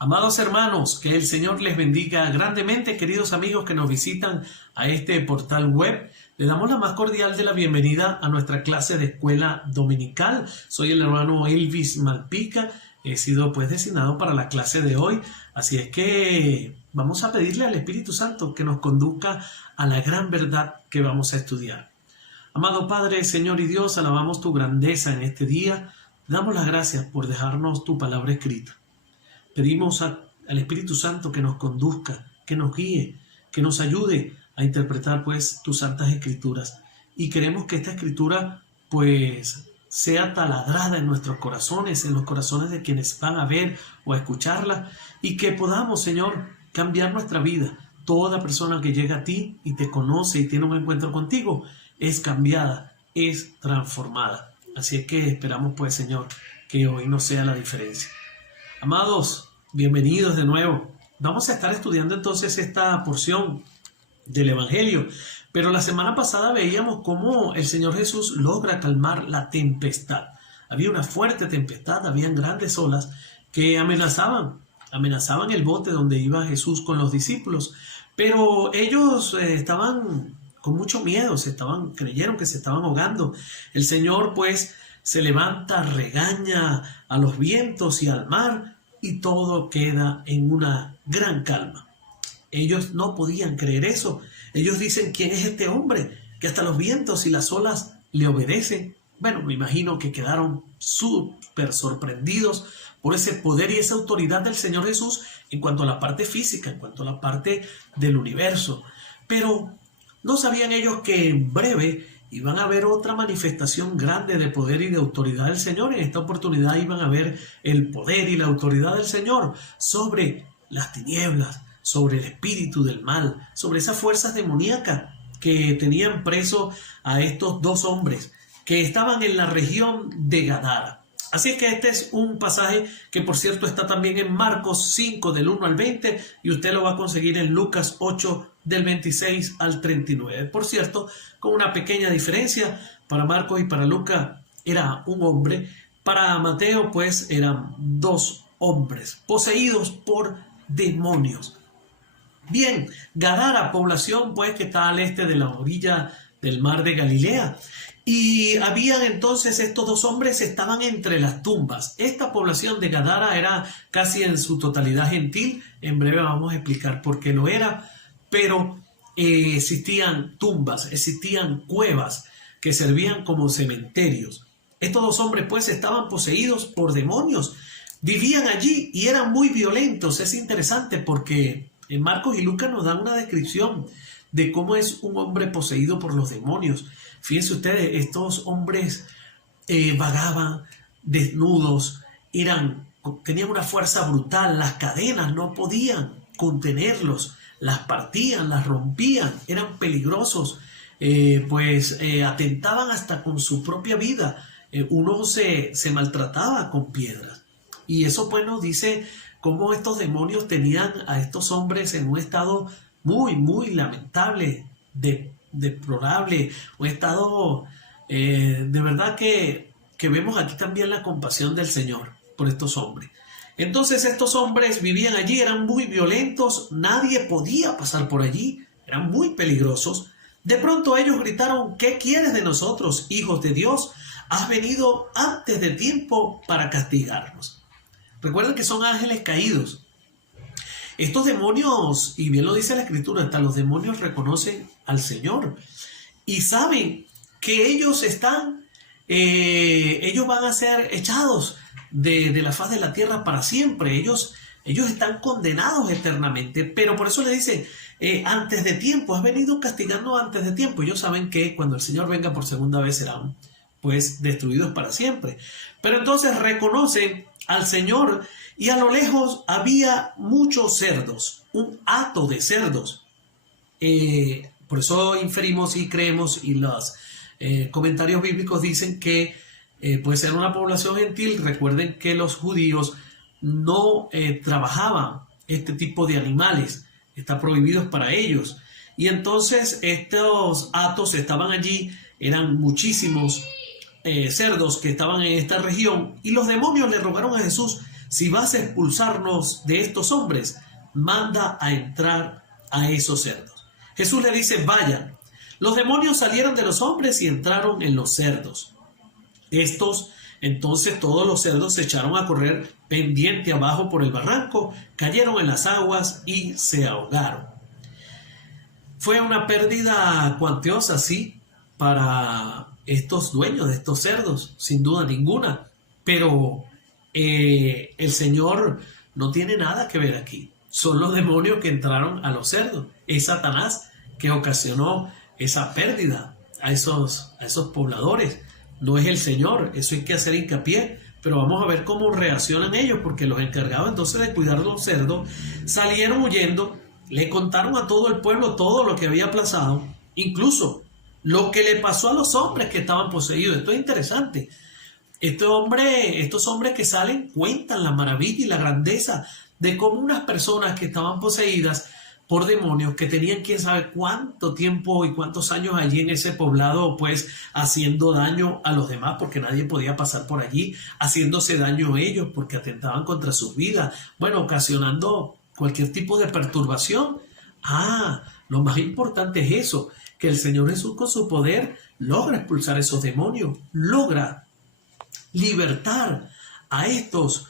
Amados hermanos, que el Señor les bendiga grandemente, queridos amigos que nos visitan a este portal web. Le damos la más cordial de la bienvenida a nuestra clase de escuela dominical. Soy el hermano Elvis Malpica. He sido designado para la clase de hoy. Así es que vamos a pedirle al Espíritu Santo que nos conduzca a la gran verdad que vamos a estudiar. Amado Padre, Señor y Dios, alabamos tu grandeza en este día. Damos las gracias por dejarnos tu palabra escrita. Pedimos al Espíritu Santo que nos conduzca, que nos guíe, que nos ayude a interpretar tus santas escrituras. Y queremos que esta escritura sea taladrada en nuestros corazones, en los corazones de quienes van a ver o a escucharla, y que podamos, Señor, cambiar nuestra vida. Toda persona que llega a ti y te conoce y tiene un encuentro contigo es cambiada, es transformada. Así es que esperamos, Señor, que hoy no sea la diferencia. Amados, bienvenidos de nuevo. Vamos a estar estudiando entonces esta porción del Evangelio. Pero la semana pasada veíamos cómo el Señor Jesús logra calmar la tempestad. Había una fuerte tempestad, habían grandes olas que amenazaban el bote donde iba Jesús con los discípulos. Pero ellos estaban con mucho miedo, creyeron que se estaban ahogando. El Señor se levanta, regaña a los vientos y al mar y todo queda en una gran calma. Ellos no podían creer eso. Ellos dicen: ¿quién es este hombre que hasta los vientos y las olas le obedecen? Bueno, me imagino que quedaron súper sorprendidos por ese poder y esa autoridad del Señor Jesús en cuanto a la parte física, en cuanto a la parte del universo. Pero no sabían ellos que en breve iban a ver otra manifestación grande de poder y de autoridad del Señor. En esta oportunidad iban a ver el poder y la autoridad del Señor sobre las tinieblas, sobre el espíritu del mal, sobre esas fuerzas demoníacas que tenían preso a estos dos hombres que estaban en la región de Gadara. Así es que este es un pasaje que, por cierto, está también en Marcos 5 del 1 al 20 y usted lo va a conseguir en Lucas 8 del 26 al 39. Por cierto, con una pequeña diferencia: para Marcos y para Lucas era un hombre, para Mateo eran dos hombres poseídos por demonios. Bien, Gadara, población que está al este de la orilla del mar de Galilea. Y habían entonces estos dos hombres, estaban entre las tumbas. Esta población de Gadara era casi en su totalidad gentil. En breve vamos a explicar por qué lo era. Pero existían tumbas, existían cuevas que servían como cementerios. Estos dos hombres estaban poseídos por demonios. Vivían allí y eran muy violentos. Es interesante porque en Marcos y Lucas nos dan una descripción de cómo es un hombre poseído por los demonios. Fíjense ustedes, estos hombres vagaban desnudos, tenían una fuerza brutal, las cadenas no podían contenerlos, las partían, las rompían, eran peligrosos, atentaban hasta con su propia vida. Uno se maltrataba con piedras. Y eso nos dice cómo estos demonios tenían a estos hombres en un estado muy, muy lamentable, deplorable, un estado de verdad que vemos aquí también la compasión del Señor por estos hombres. Entonces estos hombres vivían allí, eran muy violentos, nadie podía pasar por allí, eran muy peligrosos. De pronto ellos gritaron: ¿qué quieres de nosotros, hijos de Dios? Has venido antes de tiempo para castigarnos. Recuerden que son ángeles caídos. Estos demonios, y bien lo dice la Escritura, hasta los demonios reconocen al Señor y saben que ellos van a ser echados de la faz de la tierra para siempre. Ellos están condenados eternamente, pero por eso le dice: antes de tiempo, has venido castigando antes de tiempo. Ellos saben que cuando el Señor venga por segunda vez serán destruidos para siempre. Pero entonces reconocen al Señor, y a lo lejos había muchos cerdos, un hato de cerdos. Por eso inferimos y creemos, y los comentarios bíblicos dicen que puede ser una población gentil. Recuerden que los judíos no trabajaban este tipo de animales, está prohibidos para ellos. Y entonces estos hatos estaban allí, eran muchísimos cerdos que estaban en esta región, y los demonios le rogaron a Jesús: si vas a expulsarnos de estos hombres, manda a entrar a esos cerdos. Jesús le dice, vayan. Los demonios salieron de los hombres y entraron en los cerdos. Entonces todos los cerdos se echaron a correr pendiente abajo por el barranco, cayeron en las aguas y se ahogaron. Fue una pérdida cuantiosa, sí, para estos dueños de estos cerdos, sin duda ninguna. Pero el Señor no tiene nada que ver aquí. Son los demonios que entraron a los cerdos. Es Satanás que ocasionó esa pérdida a esos pobladores. No es el Señor, eso hay que hacer hincapié, pero vamos a ver cómo reaccionan ellos, porque los encargados entonces de cuidar los cerdos salieron huyendo, le contaron a todo el pueblo todo lo que había pasado, incluso lo que le pasó a los hombres que estaban poseídos. Esto es interesante. Estos hombres que salen cuentan la maravilla y la grandeza de cómo unas personas que estaban poseídas por demonios, que tenían quién sabe cuánto tiempo y cuántos años allí en ese poblado, pues haciendo daño a los demás, porque nadie podía pasar por allí, haciéndose daño a ellos porque atentaban contra sus vidas, bueno, ocasionando cualquier tipo de perturbación. Lo más importante es eso, que el Señor Jesús con su poder logra expulsar esos demonios, logra libertar a estos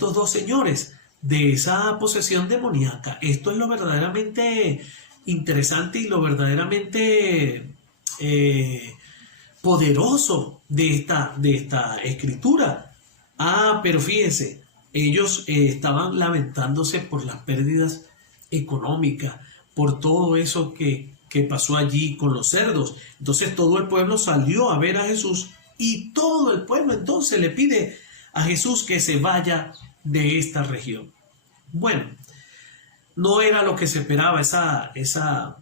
dos señores de esa posesión demoníaca. Esto es lo verdaderamente interesante y lo verdaderamente poderoso de esta escritura. Pero fíjense, ellos estaban lamentándose por las pérdidas económicas, por todo eso que pasó allí con los cerdos. Entonces todo el pueblo salió a ver a Jesús y todo el pueblo entonces le pide a Jesús que se vaya de esta región. Bueno, no era lo que se esperaba esa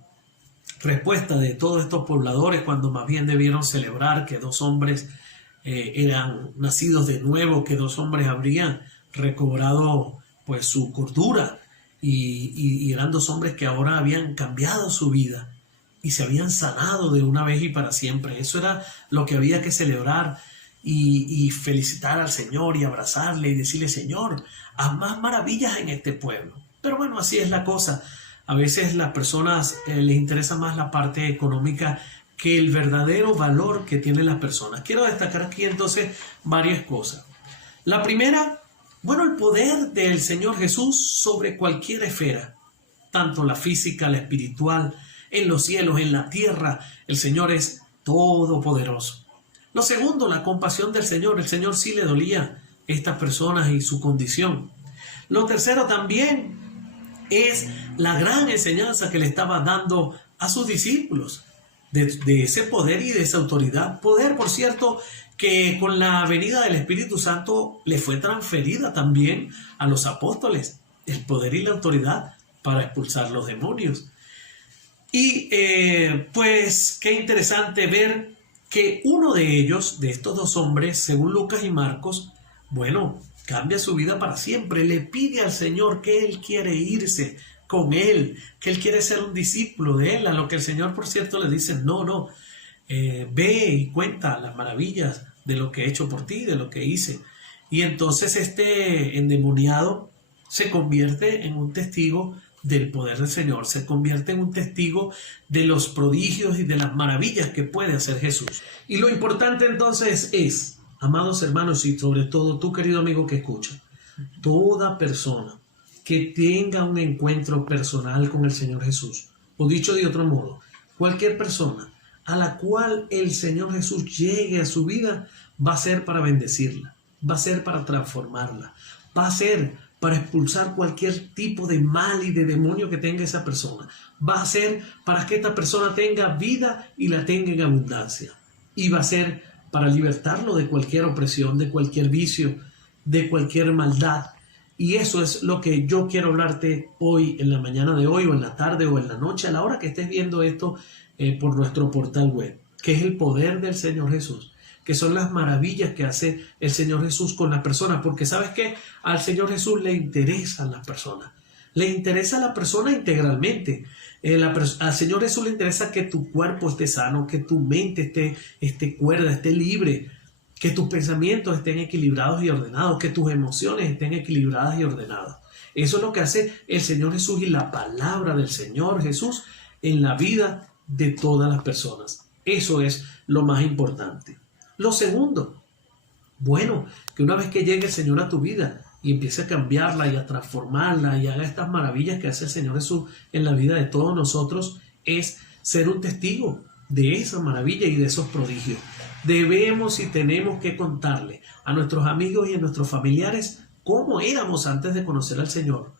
respuesta de todos estos pobladores, cuando más bien debieron celebrar que dos hombres eran nacidos de nuevo, que dos hombres habrían recobrado pues su cordura y eran dos hombres que ahora habían cambiado su vida y se habían sanado de una vez y para siempre. Eso era lo que había que celebrar y felicitar al Señor y abrazarle y decirle: Señor, haz más maravillas en este pueblo. Pero bueno, así es la cosa. A veces las personas les interesa más la parte económica que el verdadero valor que tienen las personas. Quiero destacar aquí entonces varias cosas. La primera, bueno, el poder del Señor Jesús sobre cualquier esfera, tanto la física, la espiritual, en los cielos, en la tierra. El Señor es todopoderoso. Lo segundo, la compasión del Señor. El Señor sí le dolía a estas personas y su condición. Lo tercero también es la gran enseñanza que le estaba dando a sus discípulos de ese poder y de esa autoridad. Poder, por cierto, que con la venida del Espíritu Santo le fue transferida también a los apóstoles. El poder y la autoridad para expulsar los demonios. Y pues qué interesante ver que uno de ellos, de estos dos hombres, según Lucas y Marcos, bueno, cambia su vida para siempre. Le pide al Señor que él quiere irse con él, que él quiere ser un discípulo de él, a lo que el Señor, por cierto, le dice: no, ve y cuenta las maravillas de lo que he hecho por ti, de lo que hice. Y entonces este endemoniado se convierte en un testigo del poder del Señor, se convierte en un testigo de los prodigios y de las maravillas que puede hacer Jesús. Y lo importante entonces es, amados hermanos, y sobre todo tú, querido amigo que escucha, toda persona que tenga un encuentro personal con el Señor Jesús, o dicho de otro modo, cualquier persona a la cual el Señor Jesús llegue a su vida, va a ser para bendecirla, va a ser para transformarla, va a ser para expulsar cualquier tipo de mal y de demonio que tenga esa persona. Va a ser para que esta persona tenga vida y la tenga en abundancia. Y va a ser para libertarlo de cualquier opresión, de cualquier vicio, de cualquier maldad. Y eso es lo que yo quiero hablarte hoy, en la mañana de hoy, o en la tarde, o en la noche, a la hora que estés viendo esto por nuestro portal web, que es el poder del Señor Jesús, que son las maravillas que hace el Señor Jesús con las personas, porque ¿sabes qué? Al Señor Jesús le interesan las personas, le interesa a la persona integralmente. Al Señor Jesús le interesa que tu cuerpo esté sano, que tu mente esté cuerda, esté libre, que tus pensamientos estén equilibrados y ordenados, que tus emociones estén equilibradas y ordenadas. Eso es lo que hace el Señor Jesús y la palabra del Señor Jesús en la vida de todas las personas. Eso es lo más importante. Lo segundo, bueno, que una vez que llegue el Señor a tu vida y empiece a cambiarla y a transformarla y haga estas maravillas que hace el Señor Jesús en la vida de todos nosotros, es ser un testigo de esa maravilla y de esos prodigios. Debemos y tenemos que contarle a nuestros amigos y a nuestros familiares cómo éramos antes de conocer al Señor,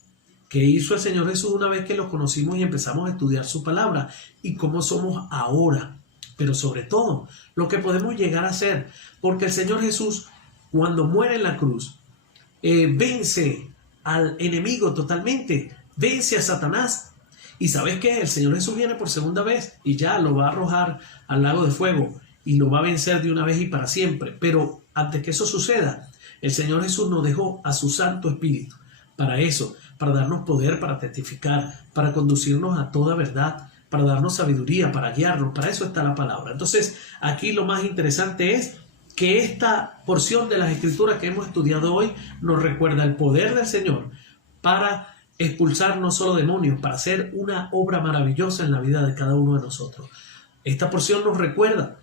qué hizo el Señor Jesús una vez que lo conocimos y empezamos a estudiar su palabra y cómo somos ahora, pero sobre todo lo que podemos llegar a ser, porque el Señor Jesús cuando muere en la cruz vence al enemigo totalmente, vence a Satanás. Y ¿sabes qué? El Señor Jesús viene por segunda vez y ya lo va a arrojar al lago de fuego y lo va a vencer de una vez y para siempre. Pero antes que eso suceda, el Señor Jesús nos dejó a su Santo Espíritu para eso, para darnos poder, para testificar, para conducirnos a toda verdad, para darnos sabiduría, para guiarnos. Para eso está la palabra. Entonces, aquí lo más interesante es que esta porción de las Escrituras que hemos estudiado hoy nos recuerda el poder del Señor para expulsar no solo demonios, para hacer una obra maravillosa en la vida de cada uno de nosotros. Esta porción nos recuerda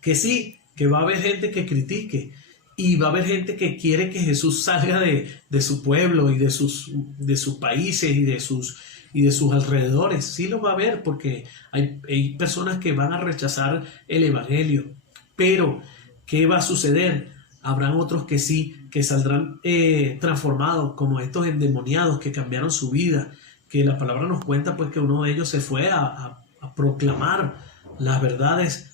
que sí, que va a haber gente que critique y va a haber gente que quiere que Jesús salga de su pueblo y de sus países y de sus alrededores. Sí lo va a haber porque hay personas que van a rechazar el evangelio. Pero, ¿qué va a suceder? Habrán otros que sí, que saldrán transformados, como estos endemoniados que cambiaron su vida, que la palabra nos cuenta pues que uno de ellos se fue a proclamar las verdades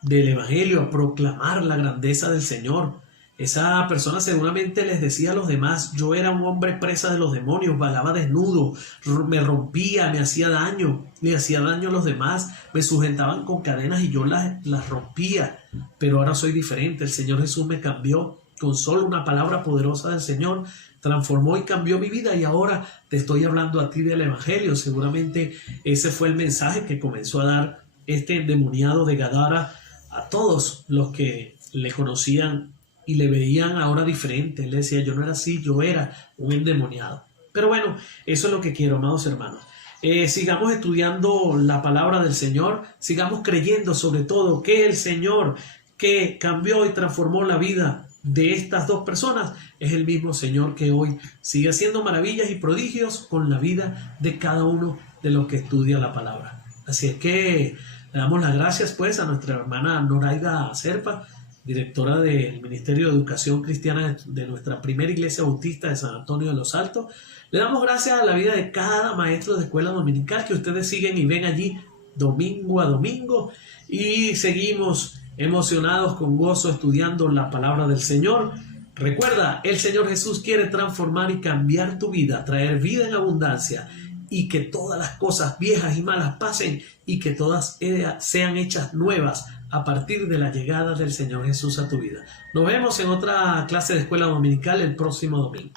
del evangelio, a proclamar la grandeza del Señor. Esa persona seguramente les decía a los demás: yo era un hombre presa de los demonios, vagaba desnudo, me rompía, me hacía daño, le hacía daño a los demás, me sujetaban con cadenas y yo las rompía, pero ahora soy diferente. El Señor Jesús me cambió con solo una palabra poderosa del Señor, transformó y cambió mi vida y ahora te estoy hablando a ti del evangelio. Seguramente ese fue el mensaje que comenzó a dar este endemoniado de Gadara a todos los que le conocían y le veían ahora diferente. Él le decía: yo no era así, yo era un endemoniado. Pero bueno, eso es lo que quiero, amados hermanos. Sigamos estudiando la palabra del Señor, sigamos creyendo sobre todo que el Señor que cambió y transformó la vida de estas dos personas es el mismo Señor que hoy sigue haciendo maravillas y prodigios con la vida de cada uno de los que estudia la palabra. Así es que le damos las gracias pues a nuestra hermana Noraida Serpa, directora del Ministerio de Educación Cristiana de nuestra primera iglesia bautista de San Antonio de los Altos. Le damos gracias a la vida de cada maestro de escuela dominical que ustedes siguen y ven allí domingo a domingo, y seguimos emocionados con gozo estudiando la palabra del Señor. Recuerda, el Señor Jesús quiere transformar y cambiar tu vida, traer vida en abundancia, y que todas las cosas viejas y malas pasen y que todas sean hechas nuevas a partir de la llegada del Señor Jesús a tu vida. Nos vemos en otra clase de escuela dominical el próximo domingo.